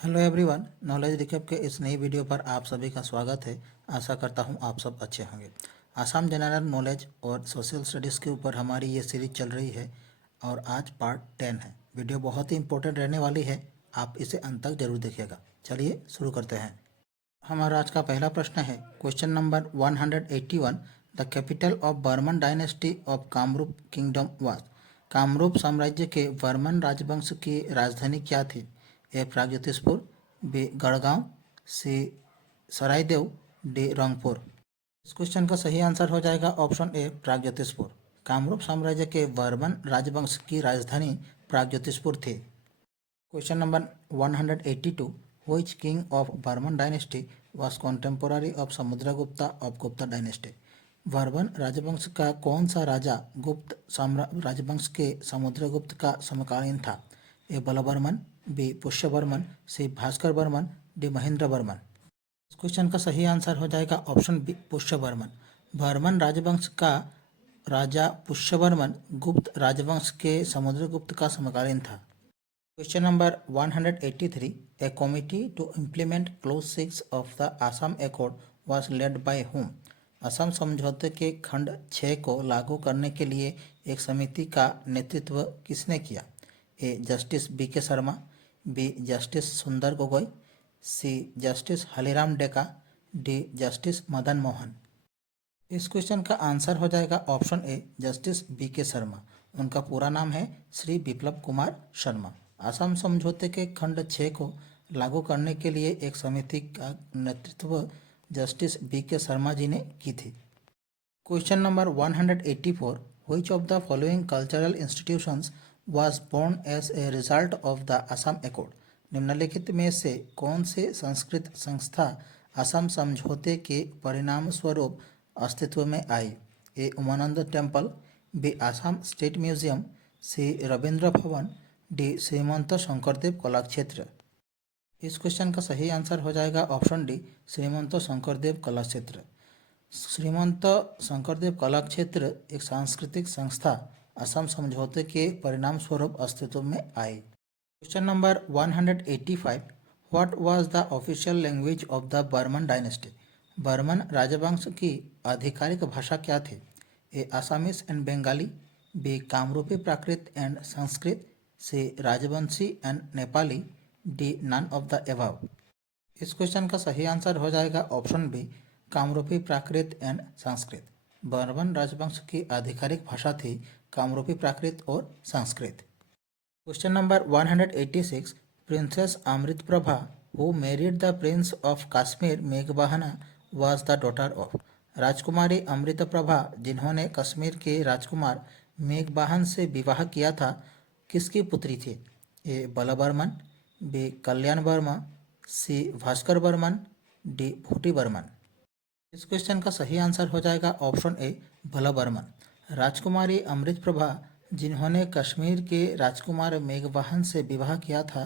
Hello everyone, knowledge recap के इस नई वीडियो पर आप सभी का स्वागत है। आशा करता हूं आप सब अच्छे होंगे। आसाम जनरल नॉलेज और सोशल स्टडीज़ के ऊपर हमारी ये सीरीज चल रही है और आज पार्ट 10 है। वीडियो बहुत ही इंपॉर्टेंट रहने वाली है, आप इसे अंत तक जरूर देखिएगा। चलिए शुरू करते हैं। हमारा आज का पहला प्रश्न है question number 181। The capital of Varman dynasty of Kamarup kingdom was. Kamarup साम्राज्य के बर्मन राजवंश की राजधानी क्या थी? A Pragjyotishpur, B Garhgaon, C Saraideo, D Rangpur. इस क्वेश्चन का सही आंसर हो जाएगा ऑप्शन ए प्रागज्योतिषपुर। कामरूप साम्राज्य के बर्मन राजवंश की राजधानी प्रागज्योतिषपुर थी। Question number 182। Which king of Burman dynasty was contemporary of Samudragupta of Gupta dynasty? Burman राजवंश का कौन सा राजा गुप्त राजवंश के समुद्रगुप्त का समकालीन था? ए बलवर्मन, बी पुष्यवर्मन, सी भास्कर वर्मन, डी महेंद्र वर्मन। इस क्वेश्चन का सही आंसर हो जाएगा ऑप्शन बी पुष्यवर्मन। बर्मन राजवंश का राजा पुष्यवर्मन गुप्त राजवंश के समुद्रगुप्त का समकालीन था। Question number 183. A committee to implement Clause 6 of the Assam Accord was led by whom? Assam समझौते के खंड 6 को लागू करने के लिए एक समिति का नेतृत्व किसने किया? ए जस्टिस बी के Sharma, B justice Sundar Gogoi, C justice Haliram Deka, D justice Madan Mohan. इस क्वेश्चन का आंसर हो जाएगा ऑप्शन ए जस्टिस बी के शर्मा। उनका पूरा नाम है श्री बिप्लब कुमार शर्मा। असम समझौते के खंड 6 को लागू करने के लिए एक समिति का नेतृत्व जस्टिस बी के शर्मा जी ने की थी। Question number 184। Which of the following cultural institutions was born as a result of the Assam accord? निम्नलिखित में से कौन से संस्कृत संस्था असम समझौते के परिणाम स्वरूप अस्तित्व में आई? A Umananda temple, B Assam state museum, C Rabindra Bhawan, D श्रीमंत शंकरदेव कलाक्षेत्र। इस क्वेश्चन का सही आंसर हो जाएगा ऑप्शन डी श्रीमंत शंकरदेव कलाक्षेत्र। श्रीमंत शंकरदेव कलाक्षेत्र एक सांस्कृतिक संस्था असम समझौते के परिणाम स्वरूप अस्तित्व में आई। Question number 185। What was the official language of the Barman dynasty? Burman राजवंश की आधिकारिक भाषा क्या थी? A Assamese and Bengali, B Kamrupi Prakrit and Sanskrit, C Rajbanshi and Nepali, D none of the above. इस क्वेश्चन का सही आंसर हो जाएगा option B Kamrupi Prakrit and Sanskrit. Barman राजवंश की आधिकारिक भाषा थी कामरूपी प्राकृत और Sanskrit. Question number 186। Princess Amrit Prabha who married the prince of Kashmir मेघवाहना वाज द डॉटर ऑफ। राजकुमारी अमृत प्रभा जिन्होंने कश्मीर के राजकुमार मेघवाहन से विवाह किया था किसकी पुत्री थी? ए बलवर्मन, बी कल्याण वर्मा, सी भास्कर वर्मन, डी भूटी वर्मन। इस क्वेश्चन का सही आंसर हो जाएगा ऑप्शन ए बलवर्मन। राजकुमारी अमृत प्रभा जिन्होंने कश्मीर के राजकुमार मेघवाहन से विवाह किया था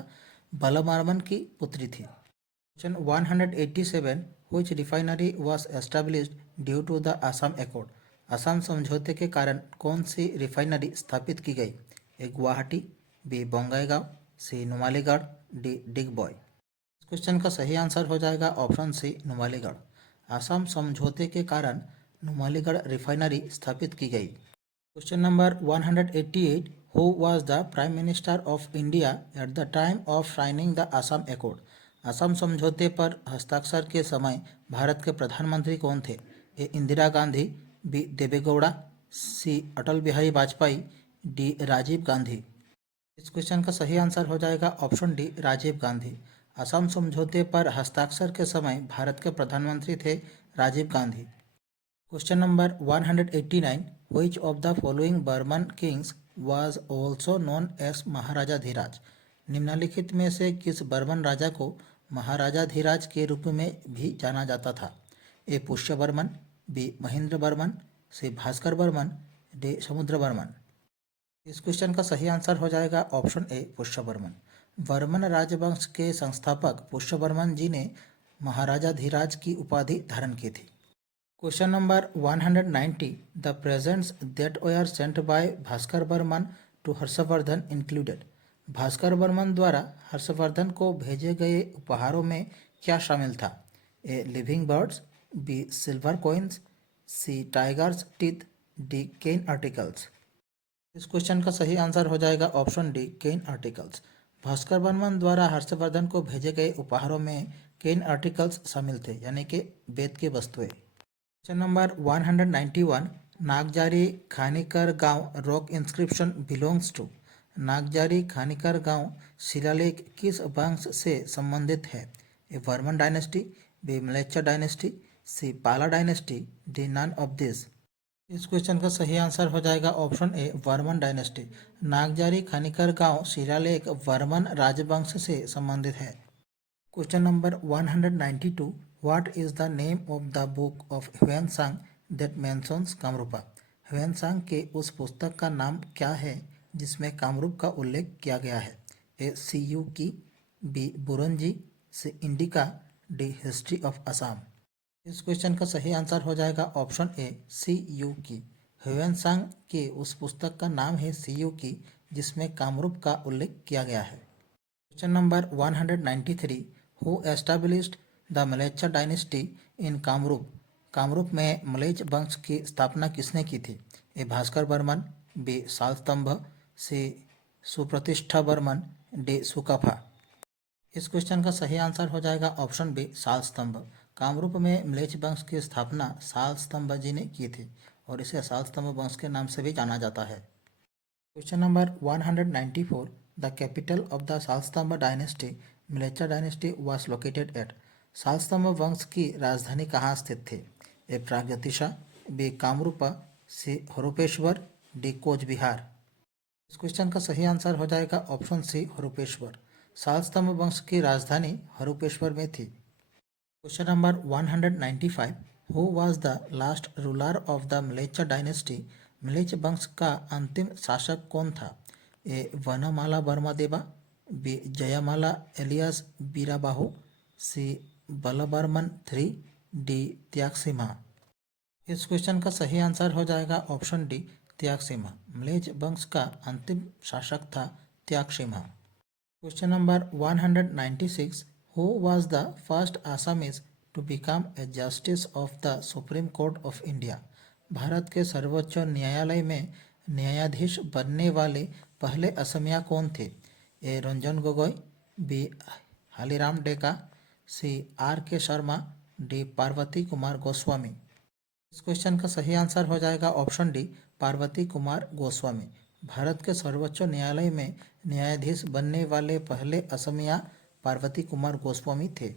बलवर्मन की पुत्री थी। Question 187। Which refinery was established due to the Assam accord? Assam समझौते के कारण कौन सी रिफाइनरी स्थापित की गई? A Guwahati, B Bongaigaon, C Numaligarh, D Digboi. इस क्वेश्चन का सही आंसर हो जाएगा ऑप्शन सी नुमालीगढ़। असम समझौते के कारण नुमालीगढ़ रिफाइनरी स्थापित की गई। Question number 188। Who was the prime minister of India at the time of signing the Assam accord? Assam समझौते पर हस्ताक्षर के समय भारत के प्रधानमंत्री कौन थे? A Indira Gandhi, B Deve Gowda, C Atal Bihari Vajpayee, D Rajiv Gandhi. इस क्वेश्चन का सही आंसर हो जाएगा ऑप्शन डी राजीव गांधी। असम समझौते पर हस्ताक्षर के समय भारत के प्रधानमंत्री थे Rajiv Gandhi. Question number 189। Which of the following Barman kings was also known as Maharajadhiraj? निम्नलिखित में से किस बर्मन राजा को महाराजा धीराज के रूप में भी जाना जाता था? ए पुष्यवर्मन, बी महेंद्र वर्मन, सी भास्कर वर्मन, डी समुद्र वर्मन। इस क्वेश्चन का सही आंसर हो जाएगा ऑप्शन ए पुष्यवर्मन। वर्मन राजवंश के संस्थापक पुष्यवर्मन जी ने महाराजा धीराज की उपाधि धारण की थी। Question number 190। The presents that were sent by Bhaskar Varman to Harshavardhan included. Bhaskar Barman द्वारा हर्षवर्धन को भेजे गए उपहारों में क्या शामिल था? A living birds, B silver coins, C tigers teeth, D cane articles. इस क्वेश्चन का सही आंसर हो जाएगा option D cane articles. Bhaskar Barman द्वारा हर्षवर्धन को भेजे गए उपहारों में केन आर्टिकल्स शामिल थे, यानी कि बेत की वस्तुएं। Question number 191, Nagajari Khanikar gaon rock inscription belongs to. Nagajari Khanikar gaon शिलालेख किस वंश से संबंधित है? A Varman dynasty, B Mlechchha dynasty, C Pala dynasty, D none of this. इस क्वेश्चन का सही आंसर हो जाएगा option A Varman dynasty. Nagajari Khanikar gaon शिलालेख वर्मन राजवंश से संबंधित है। Question number 192, what is the name of the book of Xuanzang that mentions Kamarupa. Xuanzang के उस पुस्तक का नाम क्या है जिसमें कामरूप का उल्लेख किया गया है? A Siyuki, B Buranji, C Indica, D history of Assam. इस क्वेश्चन का सही आंसर हो जाएगा ऑप्शन ए सी यू की। ह्वेनसांग की उस पुस्तक का नाम है सी यू की, जिसमें कामरूप का उल्लेख किया गया है। Question number 193, who established the Mlechchha dynasty in Kamrup. Kamrup में मलेच्छ वंश की स्थापना किसने की थी? A Bhaskar Barman, B Salastambha, C Supratishtha Barman, D Sukapha. इस क्वेश्चन का सही आंसर हो जाएगा ऑप्शन बी शालस्तंभ। कामरूप में म्लेच्छ वंश की स्थापना शालस्तंभ जी ने की थी और इसे शालस्तंभ वंश के नाम से भी जाना जाता है। Question number 194, the capital of the Salastambha dynasty Mlechchha dynasty was located at. Salastambha वंश की राजधानी कहाँ स्थित थी? A Pragjyotisha, B Kamrupa, C Harupeshwar, D Cooch Behar. इस क्वेश्चन का सही आंसर हो जाएगा ऑप्शन सी हरुपेश्वर। शालस्तंभ वंश की राजधानी हरुपेश्वर में थी। Question number 195, who was the last ruler of the Mlechchha dynasty. Mlechchha वंश का अंतिम शासक कौन था? ए वनमाला वर्मा देवा, बी जयमाला एलियास बीराबाहु, सी बलबर्मन III, डी त्यागसिम्हा। इस क्वेश्चन का सही आंसर हो जाएगा ऑप्शन डी त्यागसिम्हा। म्लेच्छ वंश का अंतिम शासक था Tyagasimha. Question number 196, who was the first Assamese to become a justice of the supreme court of India. Bharat के सर्वोच्च न्यायालय में न्यायाधीश बनने वाले पहले असमिया कौन थे? ए रंजन गोगोई, बी हालीराम डेका, सी R.K. शर्मा, डी पार्वती कुमार गोस्वामी। इस क्वेश्चन का सही आंसर हो जाएगा ऑप्शन डी पार्वती कुमार गोस्वामी। भारत के सर्वोच्च न्यायालय में न्यायाधीश बनने वाले पहले असमिया पार्वती कुमार गोस्वामी थे।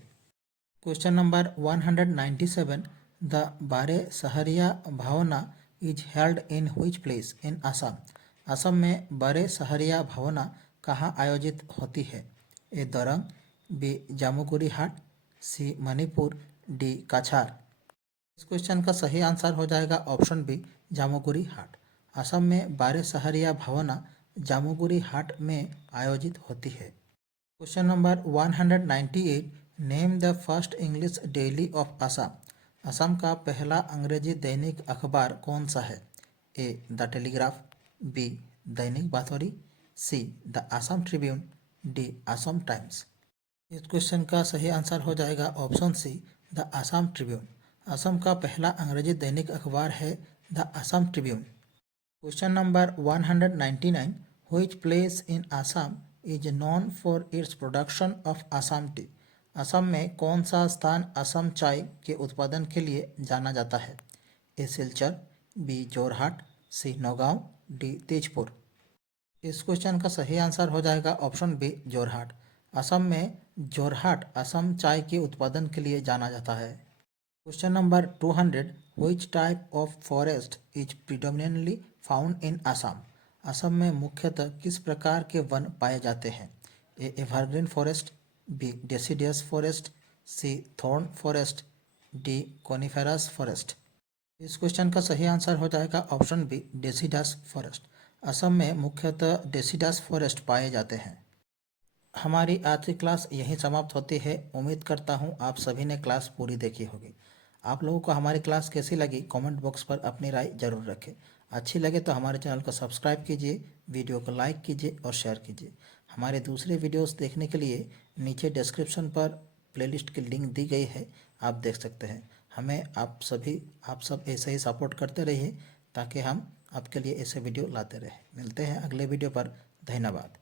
Question number 197, the Bare Sahariya Bhaona is held in which place in Assam. Assam में बारे सहरिया भावना कहाँ आयोजित होती है? A Darrang, B Jamuguri Hat, C Manipur, D Cachar. इस क्वेश्चन का सही आंसर हो जाएगा ऑप्शन बी जामुगुरी हाट। असम में बारे सहरिया भावना जामुगुरी हाट में आयोजित होती है। Question number 198, name the first English daily of Assam. Assam का पहला अंग्रेजी दैनिक अखबार कौन सा है? ए the Telegraph, B Dainik Batori, C the Assam Tribune, D Assam Times. इस क्वेश्चन का सही आंसर हो जाएगा option C the Assam Tribune. Assam का पहला अंग्रेजी दैनिक अखबार है the Assam Tribune. Question number 199, which place in Assam is known for its production of Assam tea. Assam में कौन सा स्थान असम चाय के उत्पादन के लिए जाना जाता है? ए सिलचर, बी जोरहाट, सी नौगांव, डी तेजपुर। इस क्वेश्चन का सही आंसर हो जाएगा ऑप्शन बी जोरहाट। असम में जोरहाट असम चाय के उत्पादन के लिए जाना जाता है। Question number 200, which type of forest is predominantly found in Assam. Assam में मुख्यतः किस प्रकार के वन पाए जाते हैं? A evergreen forest, B deciduous forest, C thorn forest, D coniferous forest. इस क्वेश्चन का सही आंसर हो जाएगा option B deciduous forest. Assam में मुख्यतः डेसिडस फॉरेस्ट पाए जाते हैं। हमारी आज की क्लास यहीं समाप्त होती है। उम्मीद करता हूँ आप सभी ने क्लास पूरी देखी होगी। आप लोगों को हमारी क्लास कैसी लगी कमेंट बॉक्स पर अपनी राय जरूर रखें। अच्छी लगे तो हमारे चैनल को सब्सक्राइब कीजिए, वीडियो को लाइक कीजिए और शेयर कीजिए। हमारे दूसरे वीडियोस देखने के लिए नीचे डिस्क्रिप्शन पर प्लेलिस्ट की लिंक दी गई है, आप देख सकते हैं। हमें आप सब ऐसे ही सपोर्ट करते रहिए ताकि हम आपके लिए ऐसे वीडियो लाते रहें। मिलते हैं अगले वीडियो पर। धन्यवाद।